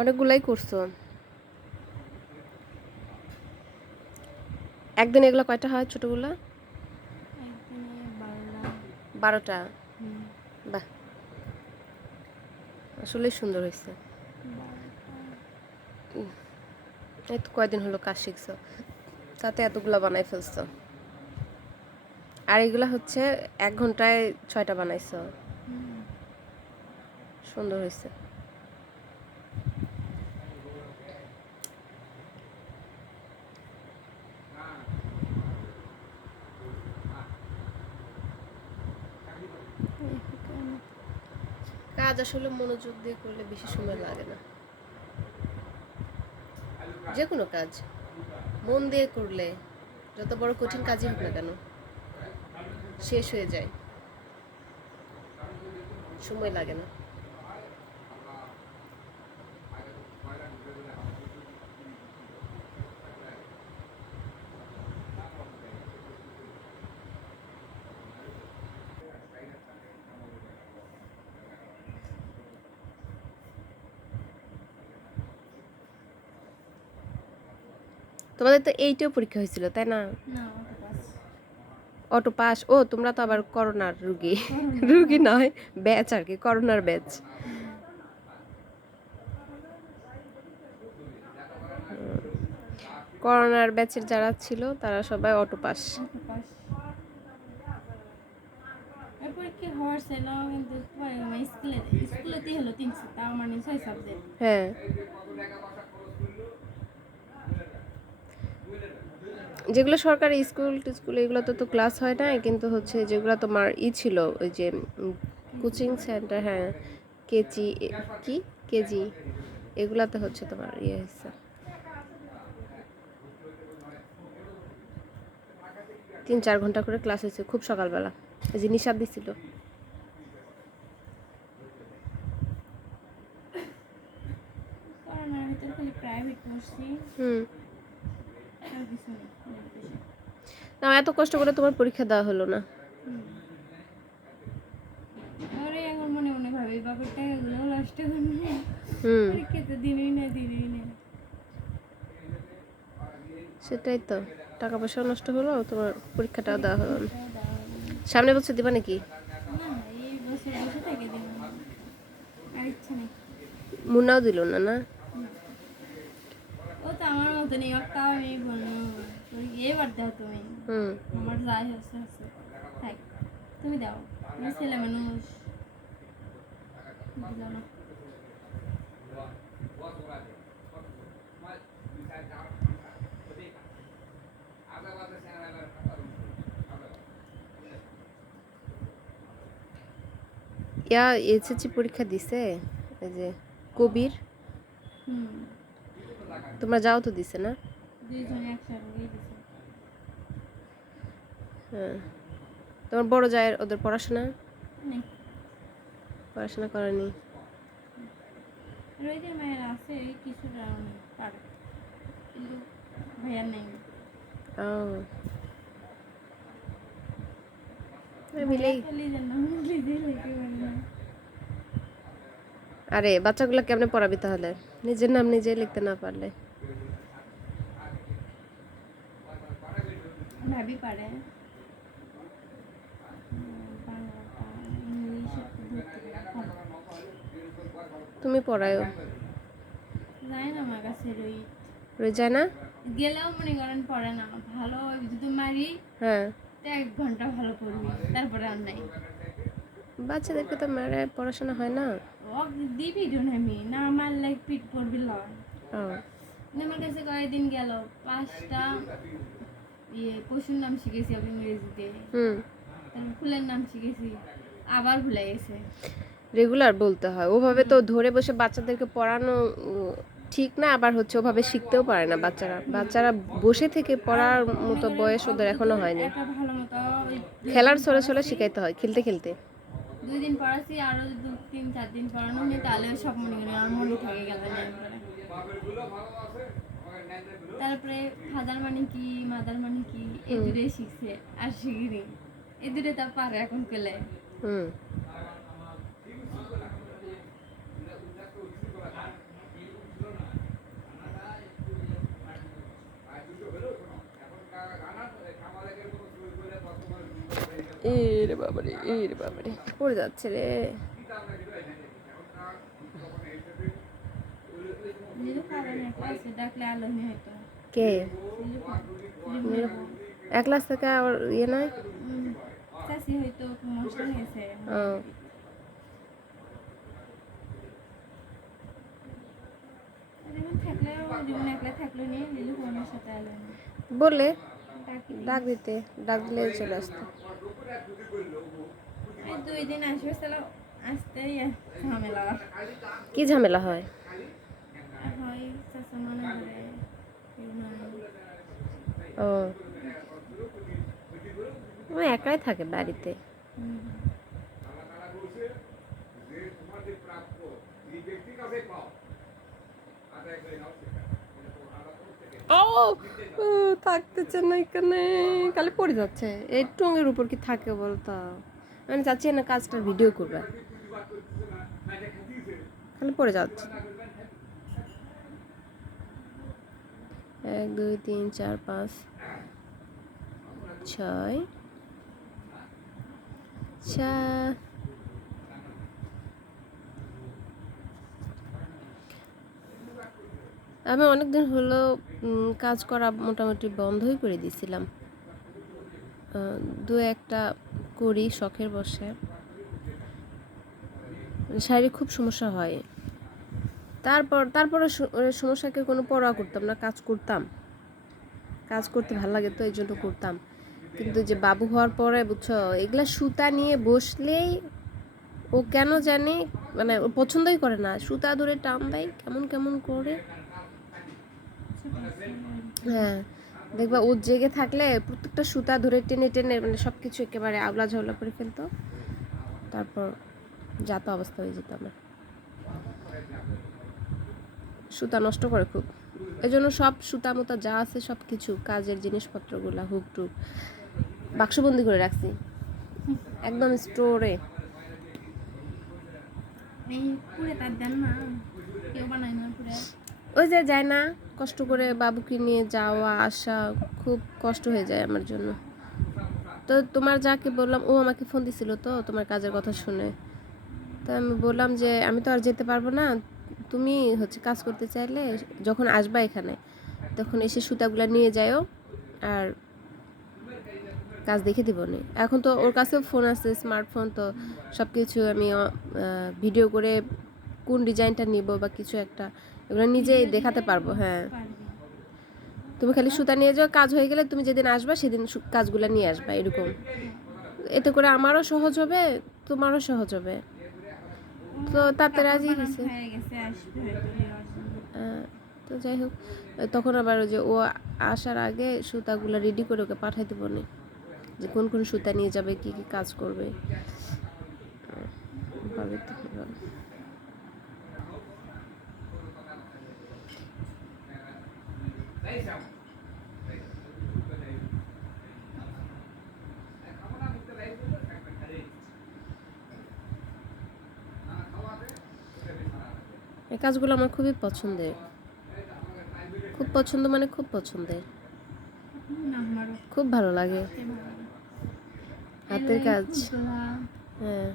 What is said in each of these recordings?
অনেকগুলাই করছ। একদিন এগুলো কয়টা হয় ছোটগুলো? বারোটা। বাহ। আসলে সুন্দর হয়েছে। এই তো কয়দিন হলো কাজ শিখছো। তাতে এতগুলো বানাই ফেলছো। আর এগুলা হচ্ছে এক ঘন্টায় ছয়টা বানাইছো। সুন্দর হয়েছে এখানে কাজ আসলে মনোযোগ দিয়ে করলে বেশি সময় লাগে না। যে কোনো কাজ। মন দিয়ে করলে যত বড় কঠিন কাজই হোক না কেন, শেষ হয়ে যায়। সময় লাগে না। তোমাদের তো এইটাও পরীক্ষা হয়েছিল তাই না? অটো পাস ও তোমরা তো আবার করোনার রুগী। রুগী নয় ব্যাচ আর কি করোনার ব্যাচ। করোনার ব্যাচের যারা ছিল তারা সবাই অটো পাস ওটা পাস এরপর কি হওয়ার ছিল কিন্তু পরে আমার স্কুলে স্কুলেতেই হলো তিনশো তাও মানে ছয় সাবজেক্ট হ্যাঁ যেগুলো সরকারি স্কুল স্কুল এগুলোতে তো ক্লাস হয় না কিন্তু হচ্ছে যেগুলো তোমার ই ছিল ওই যে কোচিং সেন্টার হ্যাঁ কেজি কি? কেজি এগুলাতে হচ্ছে তোমার ইয়ে হয়েছে। তিন চার ঘণ্টা করে ক্লাস হয়েছে খুব সকালবেলা। এই যে নিশাব দিছিল। হুম আর কিছু নেই নির্দেশে। না এত কষ্ট করে তোমার পরীক্ষা দেওয়া হলো না। মনে মনে ভাবি বাবার টাকাগুলো নষ্ট করবে পরীক্ষা তো দিনই না দিনই না। সেটাই তো টাকা পয়সাও নষ্ট হলো তোমার পরীক্ষাটাও দেওয়া হলো না। তাও। সামনে বছর দিবা নাকি? মুন্নাও দিল না না? ও তো আমার মতো নেই ওর আমি তুই এবার দাও তুমি। হুম। আমার যাই হচ্ছে হচ্ছে থাক তুমি দাও। তুমি ছেলে মানুষ। দিলো না? ইয়া এসএসসি পরীক্ষা দিছে? এই যে কবির? হুম। তোমরা যাও তো দিছে না? দুইজনে একসাথে দিছে। হ্যাঁ। তোমার বড় জায়ের ওদের পড়াশোনা? পড়াশোনা করেনি? আছে কিছুটা ভাইয়ার নেই। ও। আরে বাচ্চাগুলো কেমনে পড়াবি তাহলে? নিজের নাম নিজে লিখতে না পারলে। ভাবি পারে। তুমি পড়ায়ও? যায় না আমার কাছে রই। রয়ে যায় না? গেলেও মনে করেন পড়ে না। ভালো যদি মারি হ্যাঁ। এক ঘণ্টা ভালো পড়বি তারপরে আর নাই। বাচ্চাদেরকে তো মেরে পড়াশোনা হয় না? দিবি ডোন আমি। না আমার লাইক পিট পড়বি ও। আমার কাছে কয়েকদিন গেল পাঁচটা ইয়ে পশুর নাম শিখেছি আমি ইংরেজিতে। হুম। ফুলের নাম শিখেছি আবার ভুলে গেছে। রেগুলার বলতে হয়। ওভাবে তো ধরে বসে বাচ্চাদেরকে পড়ানো ঠিক না আবার হচ্ছে ওভাবে শিখতেও পারে না বাচ্চারা। বাচ্চারা বসে থেকে পড়ার মতো বয়স ওদের এখনও হয়নি। খেলার ছলে ছলে শিখাইতে হয় খেলতে খেলতে। দুই দিন পড়াছি আরও দু তিন চার দিন পড়ানো নেই তাহলে সব মনে করি আমার মনে থাকে গেল তারপরে ফাদার মানে কি মাদার মানে কি দুটো শিখছে আর শিখিনি। দুটো তা পারে এখন পেলে হুম। এই বাবারে এই বাবারে। পড়ে যাচ্ছে রে। কে? এক ক্লাস থেকে আবার ইয়ে নয় চাষি ডাকি দিতে ডাক দিলে চলে আসতো। এই দুই দিন আসবে তাহলে আসতেই ঝামেলা। কি ঝামেলা হয়? হয় মনে। ও। ও একাই থাকে বাড়িতে? হুম। ও ও, থাকতেছে না এখানে। কালে পড়ে যাচ্ছে। এই টঙ্গের উপর কি থাকে বলতো? আমি চাচ্ছি না কাজটার ভিডিও করবে। খালি পড়ে যাচ্ছে। এক দুই তিন চার পাঁচ ছয় চার আমি অনেকদিন হলো কাজ করা মোটামুটি বন্ধই করে দিয়েছিলাম। দু একটা করি শখের বসে। শারীরিক খুব সমস্যা হয়। তারপর, তারপরে সমস্যাকে কোনো পরোয়া করতাম না, কাজ করতাম। কাজ করতে ভালো লাগে তো এই জন্য করতাম। কিন্তু যে বাবু হওয়ার পরে, বুঝছ, এগুলা সুতা নিয়ে বসলেই ও কেন জানি মানে পছন্দই করে না। সুতা ধরে টান দেয়, কেমন কেমন করে হ্যাঁ দেখবা ও জেগে থাকলে প্রত্যেকটা সুতা ধরে টেনে টেনে মানে সব কিছু একেবারে আবলা ঝাবলা করে ফেলতো। তারপর যাতা অবস্থা হয়ে যেত আমার। সুতা নষ্ট করে খুব। এই জন্য সব সুতা মুতা যা আছে সব কিছু কাজের জিনিসপত্রগুলা হুক টুক বাক্সবন্দি করে রাখছি। একদম স্টোরে। ওই যে যায় না। কষ্ট করে বাবুকে নিয়ে যাওয়া, আসা খুব কষ্ট হয়ে যায় আমার জন্য। তো তোমার যাকে বললাম, ও আমাকে ফোন দিছিল তো তোমার কাজের কথা শুনে। তো আমি বললাম যে, আমি তো আর যেতে পারব না। তুমি হচ্ছে কাজ করতে চাইলে যখন আসবা এখানে, তখন এসে সুতাগুলা নিয়ে যাও আর কাজ দেখে দিব নি। এখন তো ওর কাছেও ফোন আছে স্মার্টফোন তো সব কিছু আমি ভিডিও করে কোন ডিজাইনটা নিব বা কিছু একটা এগুলো নিজেই দেখাতে পারব হ্যাঁ। তুমি খালি সুতা নিয়ে যাও কাজ হয়ে গেলে তুমি যেদিন আসবা সেদিন কাজগুলো নিয়ে আসবা এরকম। এতে করে আমারও সহজ হবে তোমারও সহজ হবে। তো তাতে রাজি হয়েছে। তো যাই হোক তখন আবার ওই যে ও আসার আগে সুতাগুলো রেডি করে ওকে পাঠাই দেবো নি। যে কোন কোন সুতা নিয়ে যাবে কি কি কাজ করবে। ভাবে তো এবার। এই কাজগুলো আমার খুবই পছন্দের। খুব পছন্দ মানে খুব পছন্দের। খুব ভালো লাগে। হাতের কাজ। হ্যাঁ।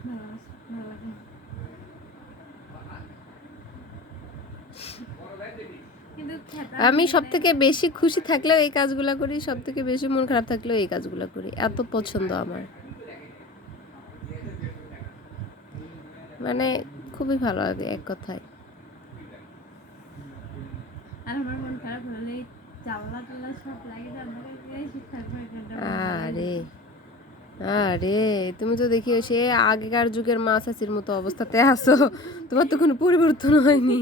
আমি সব থেকে বেশি খুশি থাকলেও এই কাজগুলো করি সব থেকে বেশি মন খারাপ থাকলেও এই কাজগুলো করি। এত পছন্দ আমার। মানে খুবই ভালো লাগে এক কথায়। আর আমার মন খারাপ হলে সব লাগে আরে আরে তুমি তো দেখি সে আগেকার যুগের মা চাচির মতো অবস্থাতে আছো। তোমার তো কোনো পরিবর্তন হয়নি।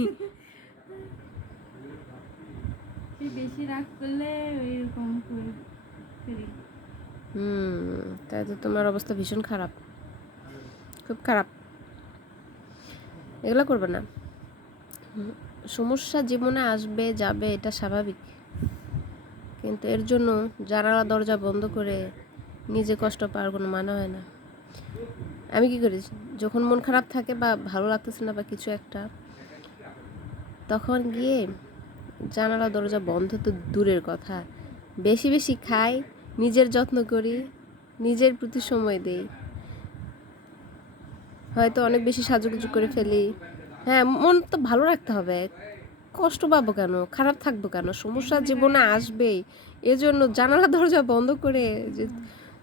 বেশি রাগ করলে করি হুম, তাই তো তোমার অবস্থা ভীষণ খারাপ। খুব খারাপ। এগুলো করবে না। সমস্যা জীবনে আসবে, যাবে, এটা স্বাভাবিক। কিন্তু এর জন্য জানালা, দরজা বন্ধ করে নিজে কষ্ট পাওয়ার কোনো মানে হয় না। আমি কি করি? যখন মন খারাপ থাকে বা ভালো লাগতেছে না বা কিছু একটা, তখন গিয়ে জানালা দরজা বন্ধ তো দূরের কথা। বেশি বেশি খাই, নিজের যত্ন করি, নিজের প্রতি সময় দেই। হয়তো অনেক বেশি সাজুগুজু করে ফেলি। হ্যাঁ মন তো ভালো রাখতে হবে। কষ্ট পাবো কেন? খারাপ থাকব কেন? সমস্যা জীবনে আসবেই। এজন্য জানালা দরজা বন্ধ করে যে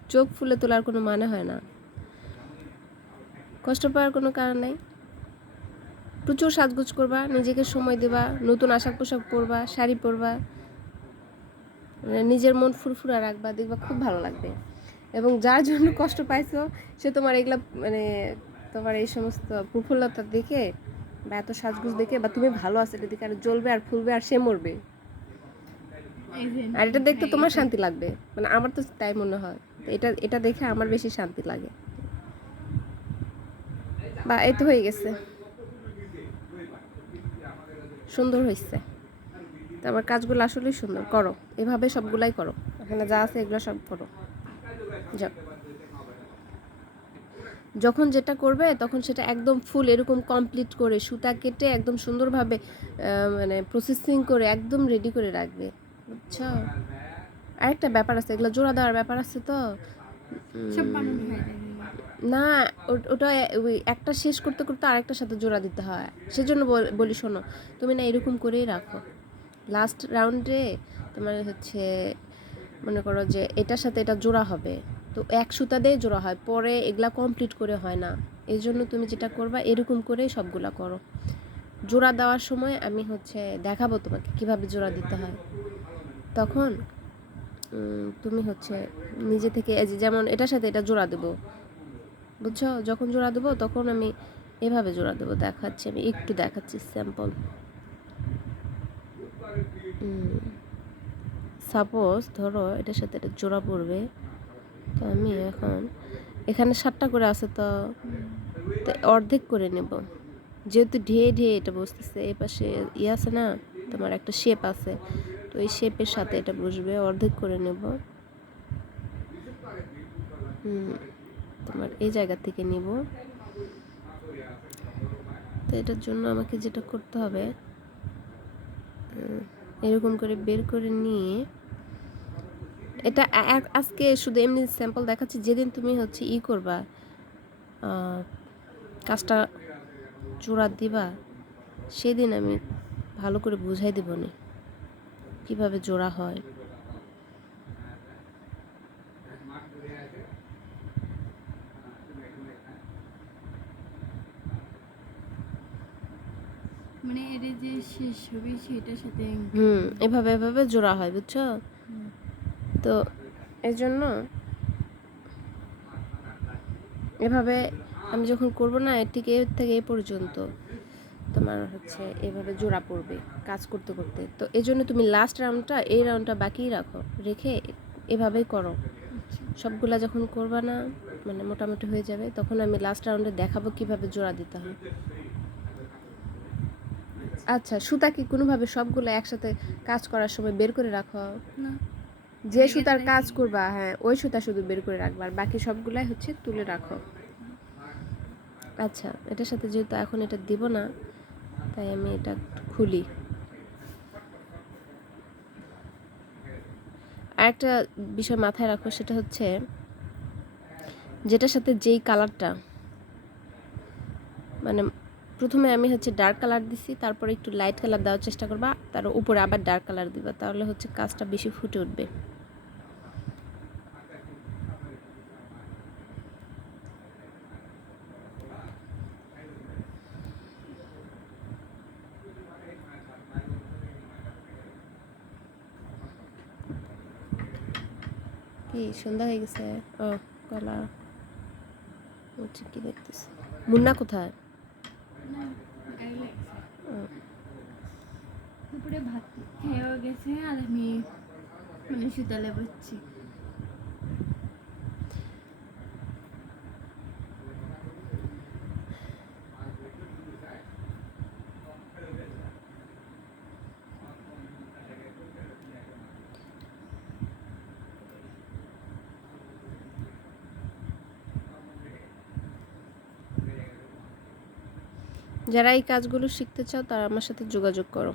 চোখ ফুলে তোলার কোনো মানে হয় না। কষ্ট পাওয়ার কোনো কারণ নাই। প্রচুর সাজগোজ করবা, নিজেকে সময় দেবা, নতুন আশাক পোশাক পরবা শাড়ি পরবা মানে নিজের মন ফুরফুরা রাখবা, দেখবা খুব ভালো লাগবে। এবং যার জন্য কষ্ট পাইছো, সে তোমার এগুলা মানে তোমার এই সমস্ত প্রফুল্লতা দেখে বা এত সাজগুজ দেখে বা তুমি ভালো আছো এটা দেখে আর জ্বলবে আর ফুলবে আর সে মরবে। আর এটা দেখতে তোমার শান্তি লাগবে মানে আমার তো তাই মনে হয়। এটা এটা দেখে আমার বেশি শান্তি লাগে। বা এই তো হয়ে গেছে। সুন্দর হয়েছে তো আমার কাজগুলো আসলেই সুন্দর করো। এভাবে সবগুলাই করো। এখানে যা আছে এগুলো সব করো। যাও। যখন যেটা করবে তখন সেটা একদম ফুল এরকম কমপ্লিট করে সুতা কেটে একদম সুন্দরভাবে মানে প্রসেসিং করে একদম রেডি করে রাখবে। বুঝছ? আরেকটা ব্যাপার আছে এগুলো জোড়া দেওয়ার ব্যাপার আছে তো? না, ওটা ওই একটা শেষ করতে করতে আরেকটার সাথে জোড়া দিতে হয়। সেজন্য বল- শোনো, তুমি না এরকম করেই রাখো। লাস্ট রাউন্ডে তোমার হচ্ছে, মনে করো যে এটার সাথে এটা জোড়া হবে। তো এক সুতা দিয়ে জোড়া হয়, পরে এগুলা কমপ্লিট করে হয় না। এই জন্য তুমি যেটা করবা, এরকম করেই সবগুলা করো। জোড়া দেওয়ার সময় আমি হচ্ছে দেখাবো তোমাকে কীভাবে জোড়া দিতে হয়। তখন তুমি হচ্ছে নিজে থেকে যেমন এটার সাথে এটা জোড়া দেবো। বুঝছ? যখন জোড়া দেবো, তখন আমি এভাবে জোড়া দেবো, দেখাচ্ছি আমি, একটু দেখাচ্ছি স্যাম্পল সাপোজ ধরো এটার সাথে এটা জোড়া পড়বে, তো আমি এখন, এখানে সাতটা করে আছে তো অর্ধেক করে নেব। যেহেতু ঢেয়ে ঢেয়ে এটা বসতেছে এই পাশে ইয়ে আছে না, তোমার একটা শেপ আছে, তো এই শেপের সাথে এটা বসবে, অর্ধেক করে নেব। হুম তোমার এই জায়গা থেকে নিব। তো এটার জন্য আমাকে যেটা করতে হবে এরকম করে বের করে নিয়ে, এটা আজকে শুধু এমনি স্যাম্পল দেখাচ্ছি, যেদিন তুমি হচ্ছে ই করবা কাজটা জোড়া দিবা, সেদিন আমি ভালো করে বুঝাই দেব নি, কীভাবে জোড়া হয়। মানে এটা যে শেষ হবে সেটার সাথে হুম এভাবে এভাবে জোড়া হয় বুঝছ? তো এই জন্য এভাবে আমি যখন করব না এর ঠিক এর থেকে এ পর্যন্ত তোমার হচ্ছে এভাবে জোড়া পড়বে কাজ করতে করতে। তো এই জন্য তুমি লাস্ট রাউন্ডটা এই রাউন্ডটা বাকি রাখো রেখে এভাবেই করো। সবগুলা যখন করবা না মানে মোটামুটি হয়ে যাবে তখন আমি লাস্ট রাউন্ডে দেখাবো কীভাবে জোড়া দিতে হয়। আচ্ছা সুতা কি কোনোভাবে সবগুলো একসাথে কাজ করার সময় বের করে রাখো? না। যে সুতার কাজ করবা হ্যাঁ ওই সুতা শুধু বের করে রাখবা আর বাকি সবগুলাই হচ্ছে তুলে রাখো। আচ্ছা এটার সাথে যেহেতু এখন এটা দিব না তাই আমি এটা খুলি। আর একটা বিষয় মাথায় রাখো সেটা হচ্ছে যেটার সাথে যেই কালারটা মানে প্রথমে আমি হচ্ছে ডার্ক কালার দিছি, তারপরে একটু লাইট কালার দেওয়ার চেষ্টা করবা, তার উপরে আবার ডার্ক কালার দিবা, তাহলে হচ্ছে কাজটা বেশি ফুটে উঠবে। কি, সন্ধ্যা হয়ে গেছে? ও কলা কি দেখতেছি। মুন্না কোথায় গায়ে লাগছে। ও, দুপুরে ভাত খেয়েও গেছে আর আমি শীতলে বসছি যারা এই কাজগুলো শিখতে চাও তারা আমার সাথে যোগাযোগ করো।